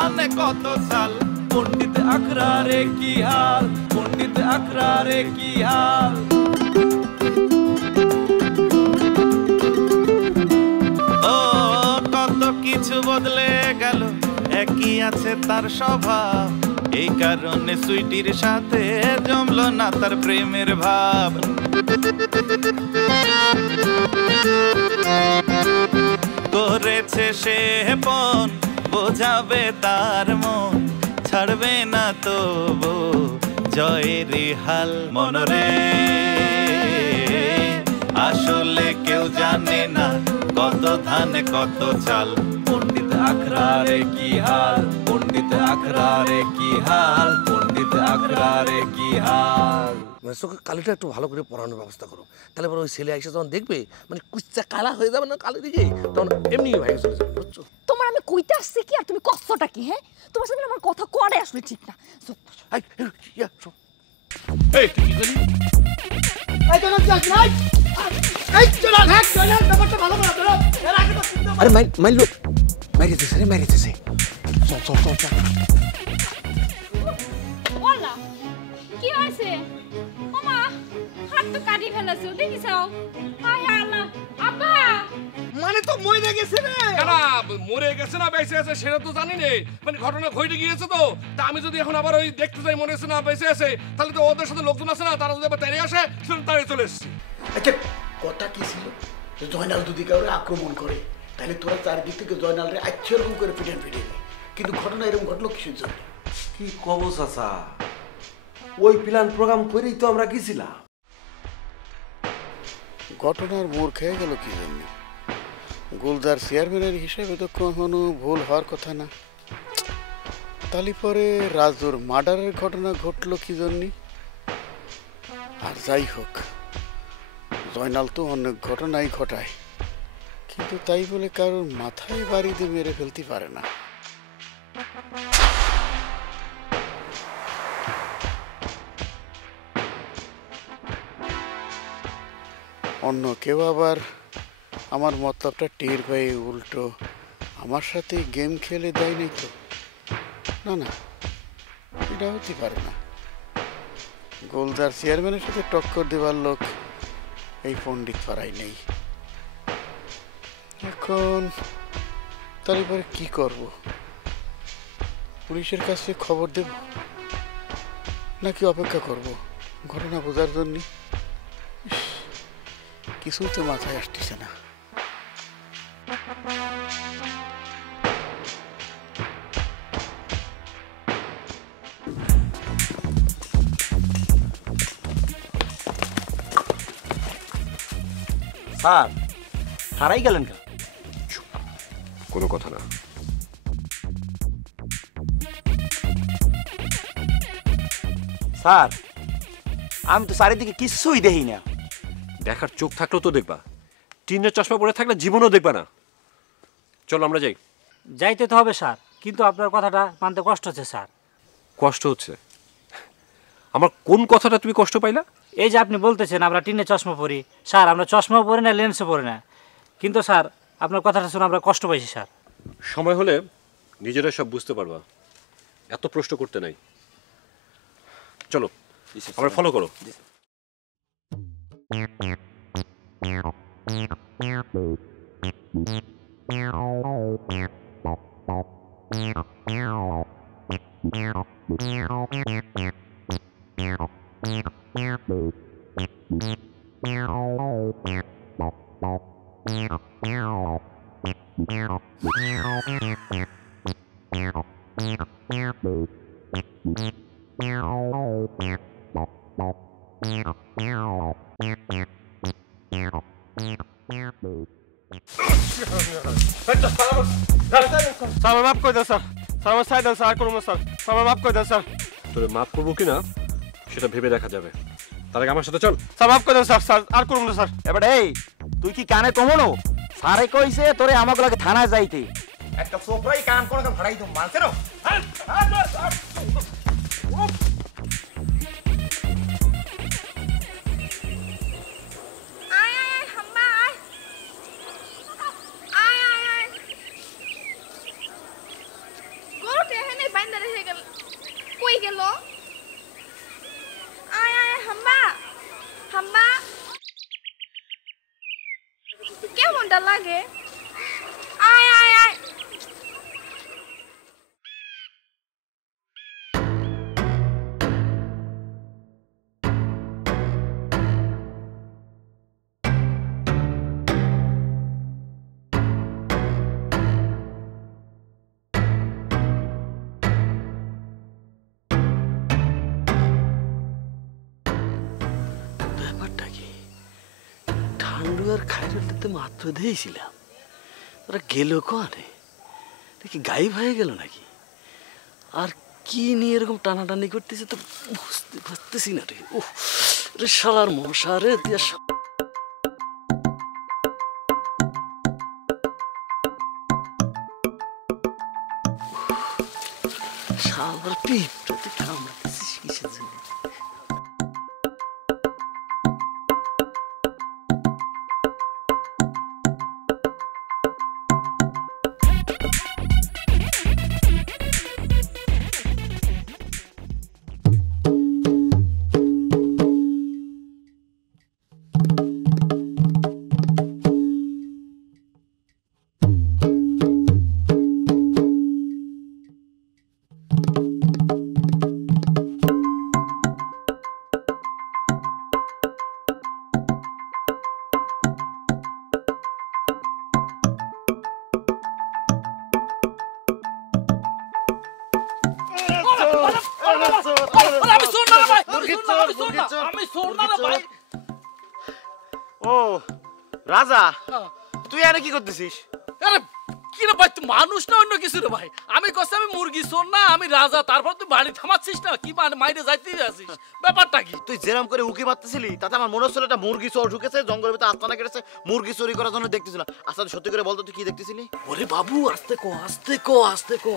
ধানে কত চাল পণ্ডিত আখড়ারে কি হাল পণ্ডিত আখড়ারে কি হাল ও কত কিছু বদলে গেল একই আছে তার স্বভাব এই কারণে সুইটির সাথে জমলো না তার প্রেমের ভাব করেছে সে পণ বোঝাবে তার মন ছাড়বে না তবু জয়ের হাল মনরে আসলে কেউ জানে না কত ধানে কত চাল পণ্ডিত আখড়ারে কি হাল পণ্ডিত আখড়ারে কি হাল পণ্ডিত আখড়ারে কি হাল তোকে কালিটা একটু ভালো করে পড়ানোর ব্যবস্থা করো তাহলে পরে ওই ছেলে এসে যখন দেখবে মানে কুচ্চা কালা হয়ে যাবে না কালি দিকে তখন এমনি ভাই চলে যাবে বুঝছো তোমার আমি কইতে আসছি কি আর তুমি কষ্টটা কি হ্যাঁ তোমার সাথে আমার কথা করে আসলে ঠিক না এই তুই কি করলি আরে মাইলো মারিতেছে রে মারিতেছে চল চল চল চল বলা কি হয়েছে ওমা হাত তো কাটি ফেলেছো দেখিছাও হায় আল্লাহ আব্বা মানে তো মরে গেছে রে কারা মরে গেছে না বেঁচে আছে সেটা তো জানি না মানে ঘটনা ঘটে গিয়েছে তো তা আমি যদি এখন আবার ওই দেখতে যাই মনে আছে না বেঁচে আছে তাহলে তো ওদের সাথে লোকজন আছে না তারা যদি আবার তেড়ে আসে সেটা তাড়িয়ে চলে এসেছি আচ্ছা কথা কি ছিল জয়নাল যদি কাউরে আক্রমণ করে তাহলে তোরা চারদিক থেকে জয়নালরে আচ্ছা এরকম করে ফিটেন ফিটে কিন্তু ঘটনা এরকম ঘটলো কিসের জন্য কি কব চাচা ওই প্ল্যান প্রোগ্রাম করেই তো আমরা গেছিলাম ঘটনার মোড় খেয়ে গেল কি জন্য গোলদার চেয়ারম্যানের হিসেবে তো কখনো ভুল হওয়ার কথা না তালি পরে রাজুর মার্ডারের ঘটনা ঘটলো কি জন্য আর যাই হোক জয়নাল তো অনেক ঘটনাই ঘটায় কিন্তু তাই বলে কারোর মাথায় বাড়ি দিয়ে মেরে ফেলতে পারে না অন্য কেউ আবার আমার মতলবটা টের পেয়ে উল্টো আমার সাথে গেম খেলে দেয় নাই তো না না এটা হতে পারে না গোলদার চেয়ারম্যানের সাথে টক্কর দেওয়ার লোক এই পণ্ডিত পাড়ায় নেই এখন তারপরে কি করব পুলিশের কাছে খবর দেব নাকি অপেক্ষা করব ঘটনা বোঝার জন্য কিছুই তো মাথায় আসতেছে না স্যার হারাই গেলেন কেন কোনো কথা না স্যার আমি তো চারিদিকে কিছুই দেখি না দেখার চোখ থাকলেও তো দেখবা টিনের চশমা পরে থাকলে জীবনও দেখবা না চলো আমরা যাই যাইতে তো হবে স্যার কিন্তু আপনার কথাটা মানতে কষ্ট হচ্ছে স্যার কষ্ট হচ্ছে আমার কোন কথাটা তুমি কষ্ট পাইলা এই যে আপনি বলতেছেন আমরা টিনে চশমা পরি স্যার আমরা চশমাও পরি না লেন্সও পরি না কিন্তু স্যার আপনার কথাটা শুনে আমরা কষ্ট পাইছি স্যার সময় হলে নিজেরাই সব বুঝতে পারবা এত প্রশ্ন করতে নাই চলো আমরা ফলো করো স্যার মাফ করে দেন স্যার স্যার আমার সাইড দেন স্যার আর করুন না স্যার স্যার মাফ করে দেন স্যার তোরে মাফ করবো কিনা সেটা ভেবে দেখা যাবে তার আগে আমার সাথে চল স্যার মাফ করে দেন স্যার স্যার আর করুন না স্যার এবার এই তুই কি কানে কমনো স্যারে কইছে তোরে আমাগুলোকে থানায় যাইতে একটা সোপরাই কান করে ভাড়াই তো মানছে না গরুটে গেল? আয় আয় হাম্বা হাম্বা, কেমনটা লাগে? আয় আয় আয়। ব্যাপারটা কি? ঠান্ডু আর খাইরুলতে মাত্র দিয়েছিলাম, ওরা গেল কোয়ানে? দেখি গায়েব হয়ে গেল নাকি? আর কি নিয়ে এরকম টানাটানি করতেছে তো বুঝতে পারতেছি না রে। ওহ রে শালার মশা রে দিয়া শালার পিঁপড়াতে কামড়াতেছিস কিসের জন্য? ও রাজা, তুই এখানে কি করতেছিস? আরে কি রে ভাই, তুই মানুষ না অন্য কিছু রে ভাই? আমি কষ্ট আমি মুরগি শোন না, আমি রাজা, তারপর তুই বাড়ি থামাচ্ছিস না কি? মানে মাইরে যাইতে আসিস, ব্যাপারটা কি? তুই যেরকম করে উকি মারতেছিলি তাতে আমার মনে হচ্ছিল একটা মুরগি চোর ঢুকেছে জঙ্গলের ভিতরে, আস্তানা কেটেছে, মুরগি চুরি করার জন্য দেখতেছিলাম। আচ্ছা সত্যি করে বলতো তুই কি দেখতেছিলি? ওরে বাবু আস্তে কো আস্তে কো আস্তে কো।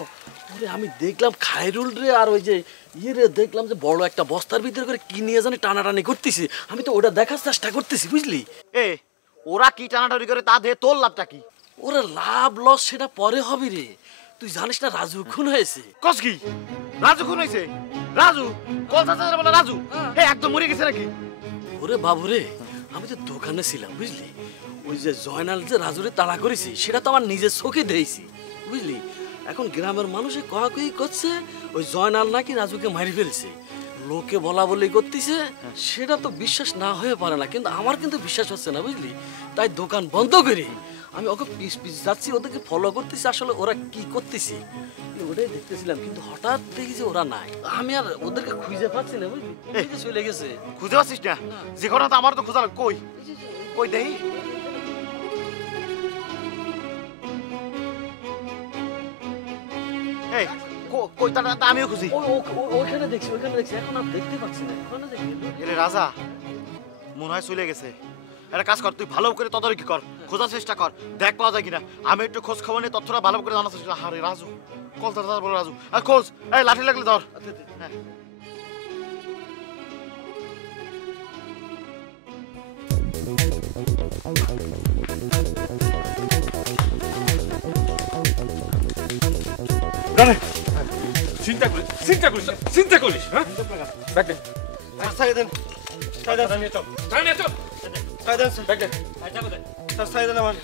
ওরে আমি দেখলাম খায়রুল রে আর ওই যে ইয়ে রে, দেখলাম যে বড় একটা বস্তার ভিতরে করে কি নিয়ে জানি টানাটানি করতেছি। আমি তো ওটা দেখার চেষ্টা করতেছি, বুঝলি? এ ওরা কি টানাটানি করে তা দিয়ে তোর লাভটা কি? ওরে লাভ লস সেটা পরে হবে রে। তুই জানিস না রাজু খুন হয়েছে? কস কি? রাজু খুন হয়েছে? রাজু কলকাতা বলে রাজু একদম মরে গেছে নাকি? ওরে বাবু রে, আমি তো দোকানে ছিলাম, বুঝলি? ওই যে জয়নাল যে রাজুরে তাড়া করেছি সেটা তো আমার নিজের চোখে দেখছি, বুঝলি? এখন গ্রামের মানুষে কহাকহি করছে ওই জয়নাল নাকি রাজুকে মারি ফেলেছে। লোকে বলা বলি করতেছে, সেটা তো বিশ্বাস না হয়ে পারে না, কিন্তু আমার কিন্তু বিশ্বাস হচ্ছে না, বুঝলি? তাই দোকান বন্ধ করে আমি ওকে পিস পিস যাচ্ছি, ওদেরকে ফলো করতেছি আসলে ওরা কি করতেছে ওটাই দেখতেছিলাম। কিন্তু হঠাৎ দেখি যে ওরা নাই, আমি আর ওদেরকে খুঁজে পাচ্ছি না, বুঝলি? চলে গেছে। খুঁজে পাচ্ছিস না? যে ঘটনা তো আমার তো খোঁজা কই কই দেখি। এই কই তার আমিও খুঁজি। ওখানে দেখছি, ওখানে দেখছি, এখন আর দেখতে পাচ্ছি না। ওখানে দেখি এরে রাজা মনে হয় চলে গেছে। একটা কাজ কর, তুই ভালো করে তদারকি কর, খোঁজার চেষ্টা কর, দেখ পাওয়া যায় কিনা। আমি একটু খোঁজ খবর নিয়ে তথ্যটা ভালো করে জানার চেষ্টা। হারে রাজু কল ধর বলো রাজু, আর খোঁজ, এই লাঠি লাগলে ধর। হ্যাঁ চিন্তা করিস, চিন্তা করিস, চিন্তা করিস। হ্যাঁ ব্যাগ দে, সাইড দেন, সাইড দেন, নিয়ে চল, নিয়ে চল, সাইড দেন, ব্যাগ দে, সাইড দেন আমার।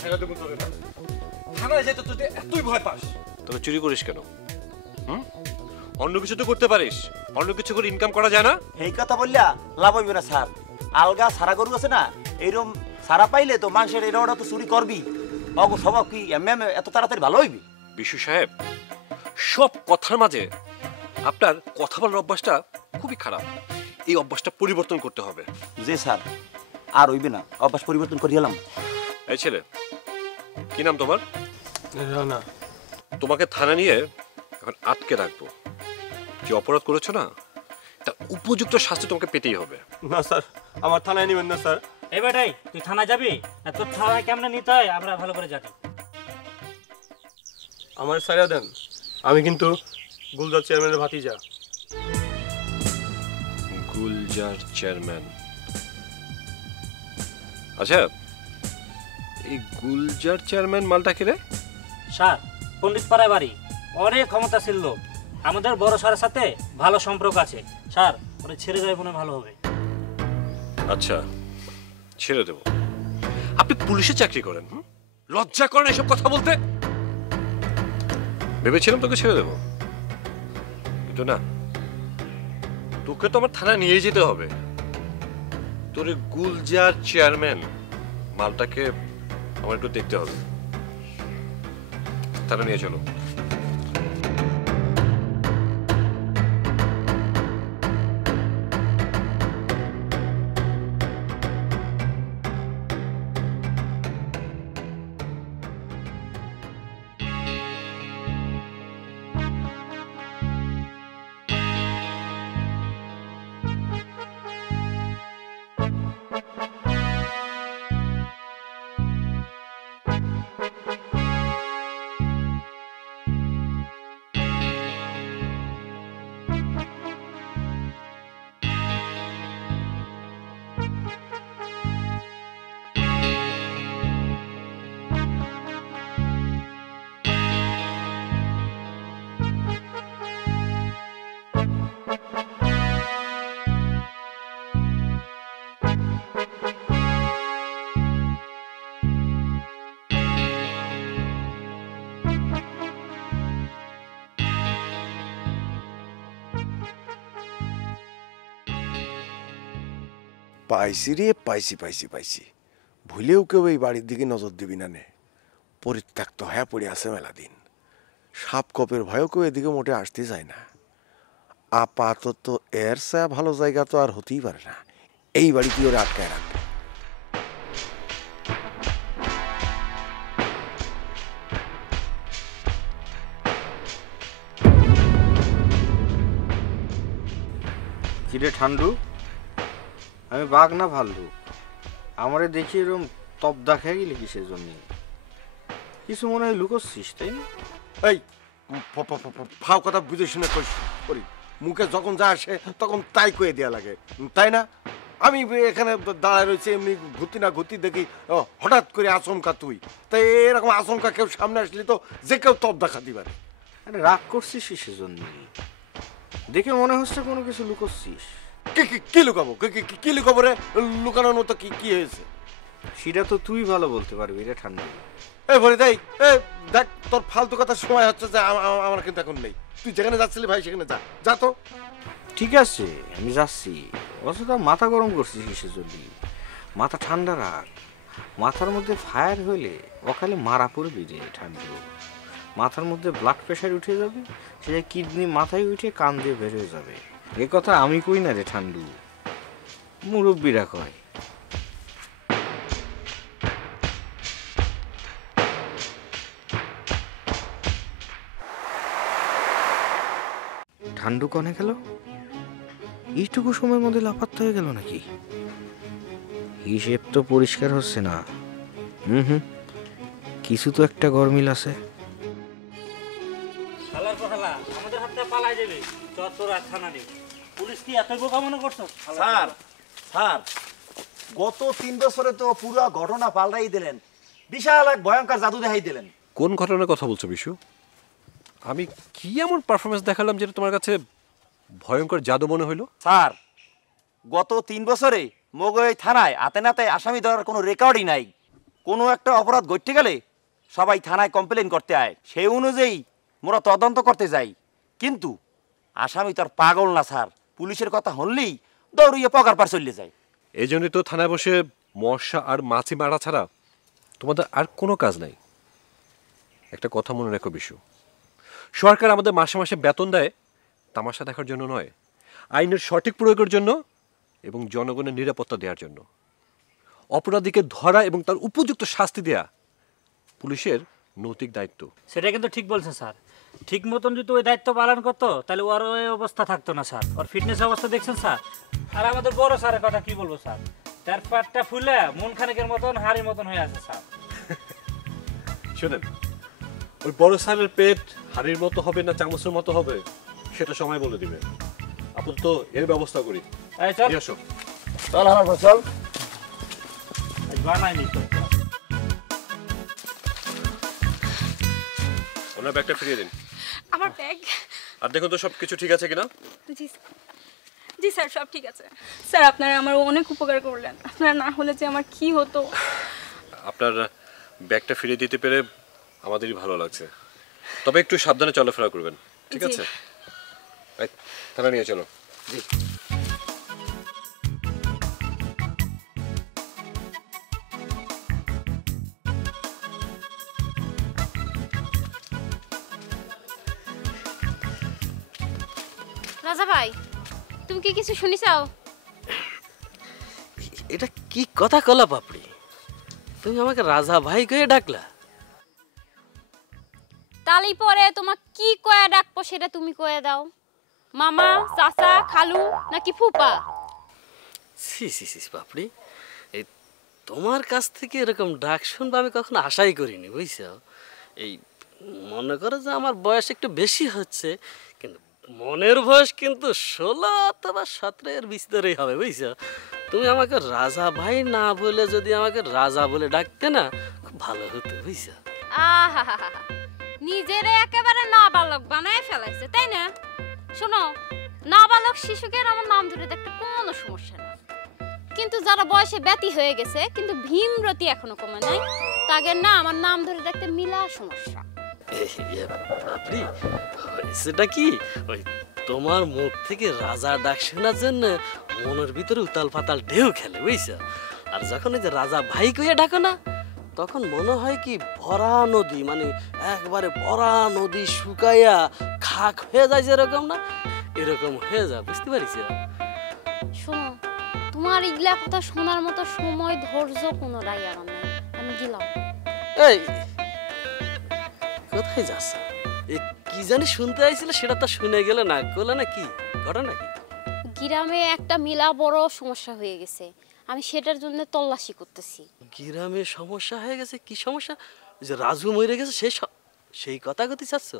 ছেড়ে দেবো তোরে না। থানায় যেতে তুই এতই ভয় পাস? তবে চুরি করিস কেন? অন্য কিছু তো করতে পারিস, অন্য কিছু করে ইনকাম করা যায় না? এই কথা বললা লাভ হইবে না স্যার। আলগা সারা গরু আছে না, এইরকম সারা পাইলে তো মানুষের এটা ওটা তো চুরি করবি। অগ স্বভাব কি এমএম এত তাড়াতাড়ি ভালো হইবি? বিশু সাহেব, সব কথার মাঝে আপনার কথা বলার অভ্যাসটা খুবই খারাপ। এই অভ্যাসটা পরিবর্তন করতে হবে। জি স্যার, আর হইবে না, অভ্যাস পরিবর্তন করে এলাম। এই ছেলে, কি নাম তোমার? রানা। তোমাকে থানা নিয়ে এখন আটকে রাখবো। যে অপরাধ করেছো না, তার উপযুক্ত শাস্তি তোমাকে পেতেই হবে। না স্যার, আমার থানায় নেবেন না স্যার। এই বেটাই, তুই থানা যাবি না? তোর থানায় কেমনে নিতে হয় আমরা ভালো করে জানি। আমার সাইরা দেন, আমি কিন্তু গুলজার চেয়ারম্যানের ভাতিজা। গুলজার চেয়ারম্যান? আচ্ছা, এই গুলজার চেয়ারম্যান মালটা কি রে? স্যার, পণ্ডিত পাড়ায় বাড়ি, অনেক ক্ষমতাশীল লোক। আমাদের বড় স্যারের সাথে ভালো সম্পর্ক আছে স্যার, ওরা ছেড়ে দেয় মনে ভালো হবে। আচ্ছা ছেড়ে দেব। আপনি পুলিশে চাকরি করেন, লজ্জা করেন এসব কথা বলতে? ভেবেছিলাম তোকে ছেড়ে দেব, কিন্তু না, তোকে তো আমার থানায় নিয়ে যেতে হবে। তোর গুলজার চেয়ারম্যান মালটাকে আমার একটু দেখতে হবে। থানা নিয়ে চলো। পাইছি রে, পাইছি পাইছি পাইছি। ভুলেও কেউ এই বাড়ির দিকে নজর দিবি না নে। পরিত্যক্ত হয়ে পড়ে আছে মেলা দিন। সাপ কপের ভয়ও কেউ এদিকে মোটে আসতে যায় না। আপাতত এর চেয়ে ভালো জায়গা তো আর হতেই পারে না। এই বাড়িতে ওরে আটকায় রাখবে। কিরে ঠান্ডু, আমি বাঘ না ভাল্লুক? আমারে দেখি এরকম তবদা খেয়ে গেলি কিসের জন্য? কিছু মনে হয় লুকোচ্ছিস, তাই না? এই ফাও কথা বুঝে শুনে করি। মুখে যখন যা আসে তখন তাই কয়ে দেওয়া লাগে, তাই না? আমি এখানে দাঁড়ায় রয়েছে এমনি ঘুরতি না ঘুরতি দেখি হঠাৎ করে আচমকা তুই। তাই এরকম আচমকা কেউ সামনে আসলে তো যে কেউ তবদা খাতে পারে। আরে রাগ করছিস কিসের জন্য? দেখে মনে হচ্ছে কোনো কিছু লুকোচ্ছিস। কি লুকাবো? কি লুকাবো রে? লুকানোর মতো কি হয়েছে সেটা তো তুই ভালো বলতে পারবি রে ঠান্ডু। এই বলে দেখ, তোর ফালতু কথার সময় হচ্ছে যে আমার কিন্তু এখন নেই। তুই যেখানে যাচ্ছিলি ভাই সেখানে যা তো। ঠিক আছে আমি যাচ্ছি। অথচ মাথা গরম করছিস কিসের জন্য? মাথা ঠান্ডা রাখ। মাথার মধ্যে ফায়ার হইলে অকালে মারা পড়বি রে ঠান্ডু। মাথার মধ্যে ব্লাড প্রেশার উঠে যাবে, সে কিডনি মাথায় উঠে কান দিয়ে বের হয়ে যাবে। এ কথা আমি কই না রে ঠান্ডু, মুরব্বীরা কয়। ঠান্ডু কনে গেল? এইটুকু সময়ের মধ্যে লাপাত্তা হয়ে গেল নাকি? হিসেব তো পরিষ্কার হচ্ছে না। কিছু তো একটা গরমিল আছে। আমাদের হাত থেকে পালাই যাবে, চত্বর আর থানা নেই। পুলিশ কি এত বোকা মনে করছো? স্যার গত 3 বছরে তো পুরো ঘটনা পাল্টাই দিলেন। বিশাল এক ভয়ঙ্কর জাদু দেখাই দিলেন। কোন ঘটনার কথা বলছো বিশু? আমি কি এমন পারফরমেন্স দেখালাম যেটা তোমার কাছে ভয়ঙ্কর জাদু মনে হইলো? স্যার গত 3 বছরে মগই থানায় হাতে নাতে আসামি ধরার কোনো রেকর্ডই নাই। কোনো একটা অপরাধ ঘটতে গেলে সবাই থানায় কমপ্লেন করতে আয়, সেই অনুযায়ী মোরা তদন্ত করতে যাই। কিন্তু আসামি তো আর পাগল না স্যার, পুলিশের কথা হলেই দৌড়িয়ে পকার পার চলে যায়। এই জন্যই তো থানায় বসে মশা আর মাছি মারা ছাড়া তোমাদের আর কোনো কাজ নাই। একটা কথা মনে রাখো বিশু, সরকার আমাদের মাসে মাসে বেতন দেয় তামাশা দেখার জন্য নয়, আইনের সঠিক প্রয়োগের জন্য এবং জনগণের নিরাপত্তা দেওয়ার জন্য। অপরাধীকে ধরা এবং তার উপযুক্ত শাস্তি দেয়া পুলিশের নৈতিক দায়িত্ব। সেটা কিন্তু ঠিক বলছেন স্যার। ঠিক মতন যদি ওই দায়িত্ব পালন করতো তাহলে ওর ওই অবস্থা থাকতো না স্যার। ওর ফিটনেস অবস্থা দেখছেন স্যার। আর আমাদের বড় স্যারের কথা কি বলবো স্যার, তার পাটটা ফুলে মন খানিকের মতন হাড়ির মতন হয়ে আছে স্যার। শোনেন, ওই বড় স্যারের পেট হাড়ির মতো হবে না চামচের মতো হবে সেটা সময় বলে দিবে। আপাতত এর ব্যবস্থা করি। চল আমার চল। বানাইনি তো। ওনার ব্যাগটা ফিরিয়ে দিন। আমার ব্যাগ আর দেখুন তো সব কিছু ঠিক আছে কিনা। জি জি স্যার, সব ঠিক আছে স্যার। আপনারা আমার অনেক উপকার করলেন, আপনারা না হলে যে আমার কি হতো। আপনার ব্যাগটা ফিরে দিতে পেরে আমাদেরই ভালো লাগছে, তবে একটু সাবধানে চলাফেরা করবেন, ঠিক আছে? থানা নিয়ে চলো। জি। রাজা ভাই, তুমি কি কিছু শুনিছাও? এটা কি কথা কলা পাপড়ি, তুমি আমাকে রাজা ভাই কয়ে ডাকলা? তালি পরে তোমাক কি কয়ে ডাকবো সেটা তুমি কয়ে দাও। মামা, চাচা, খালু নাকি ফুপা? সি সি সি পাপড়ি, এই তোমার কাছ থেকে এরকম ডাক শুনবো আমি কখনো আশাই করিনি, বুঝছো? এই মনে করো যে আমার বয়স একটু বেশি হচ্ছে, কিন্তু মনের বয়স কিন্তু 16 অথবা 17 এর ভিতরেই হবে, বুঝছো? তুমি আমাকে রাজা ভাই না বলে যদি আমাকে রাজা বলে ডাকতে না, খুব ভালো হতো, বুঝছো? আহা, নিজেরে একেবারে নাবালক বানায় ফেলাইছে, তাই না? শোনো, নাবালক শিশুকে আমার নাম ধরে দেখতে কোনো সমস্যা না, কিন্তু যারা বয়সে ব্যতি হয়ে গেছে কিন্তু ভীমরতি এখনো কমে নাই, তাদের না আমার নাম ধরে দেখতে মিলা সমস্যা। সেটা কি, ওই তোমার মুখ থেকে রাজা ডাক শোনার জন্য মনের ভিতরে উতাল পাতাল ঢেউ খেলে, বুঝছো? আর যখন এই যে রাজা ভাই কইয়া ডাকো না, তখন মনে হয় কি ভরা নদী, মানে একবারে ভরা নদী শুকাইয়া খাক হয়ে যায় যেরকম না, এরকম হয়ে যায়, বুঝতে পারিস? শোনো, তোমার ইগলা কথা শোনার মতো সময় ধৈর্য কোনোটাই আমার নাই, আমি গেলাম। এই কোথায় যাচ্ছ? এ কি জানি শুনতে আইছিল, সেটা তো শুনে গেলে না বলে না, কি ঘটনা কি? গ্রামে একটা মিলা বড় সমস্যা হয়ে গেছে, আমি সেটার জন্য তল্লাশি করতেছি। গ্রামে সমস্যা হয়ে গেছে? কি সমস্যা? যে রাজু মরে গেছে সেই কথা কথা চাচ্ছ?